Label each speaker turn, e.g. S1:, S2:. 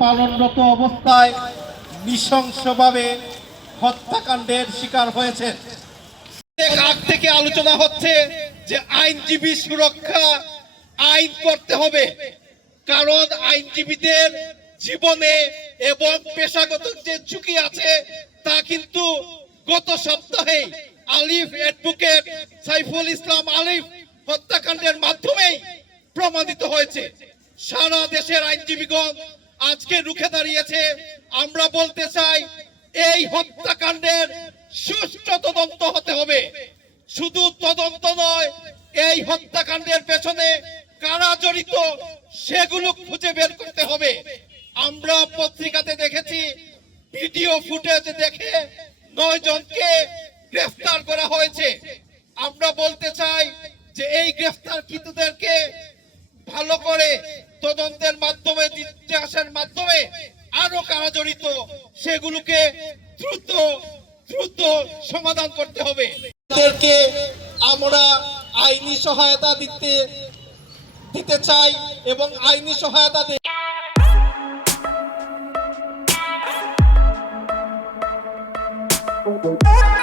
S1: পালনরত অবস্থায় নৃশংসভাবে হত্যাকাণ্ডের শিকার অনেক আগ থেকে আলোচনা হচ্ছে যে আইনজীবী সুরক্ষা আইন করতে হবে, কারণ আইনজীবীদের জীবনে এবং পেশাগত যে ঝুঁকি আছে তা কিন্তু গত সপ্তাহে আলিফ অ্যাডভোকেট সাইফুল ইসলাম আলিফ হত্যাকাণ্ডের মাধ্যমেই প্রমাণিত হয়েছে। সারা দেশের আইনজীবীগণ আজকে রুখে দাঁড়িয়েছে। আমরা বলতে চাই, এই হত্যাকাণ্ডের সুষ্ঠু তদন্ত হতে হবে। শুধু তদন্ত নয়, এই হত্যাকাণ্ডের পেছনে কারা জড়িত সেগুলো খুঁজে বের করতে হবে। আমরা পত্রিকাতে দেখেছি, ভিডিও ফুটেজ দেখে নয় জনকে গ্রেফতার করা হয়েছে। আমরা বলতে চাই যে এই গ্রেফতার গ্রেফতারকৃতদেরকে ভালো করে তদন্তের মাধ্যমে ইতিহাসের মাধ্যমে আরও কারা জড়িত সেগুলোকে দ্রুত দ্রুত সমাধান করতে হবে। তাদেরকে আমরা আইনি সহায়তা দিতে দিতে চাই এবং আইনি সহায়তা দে-
S2: Thank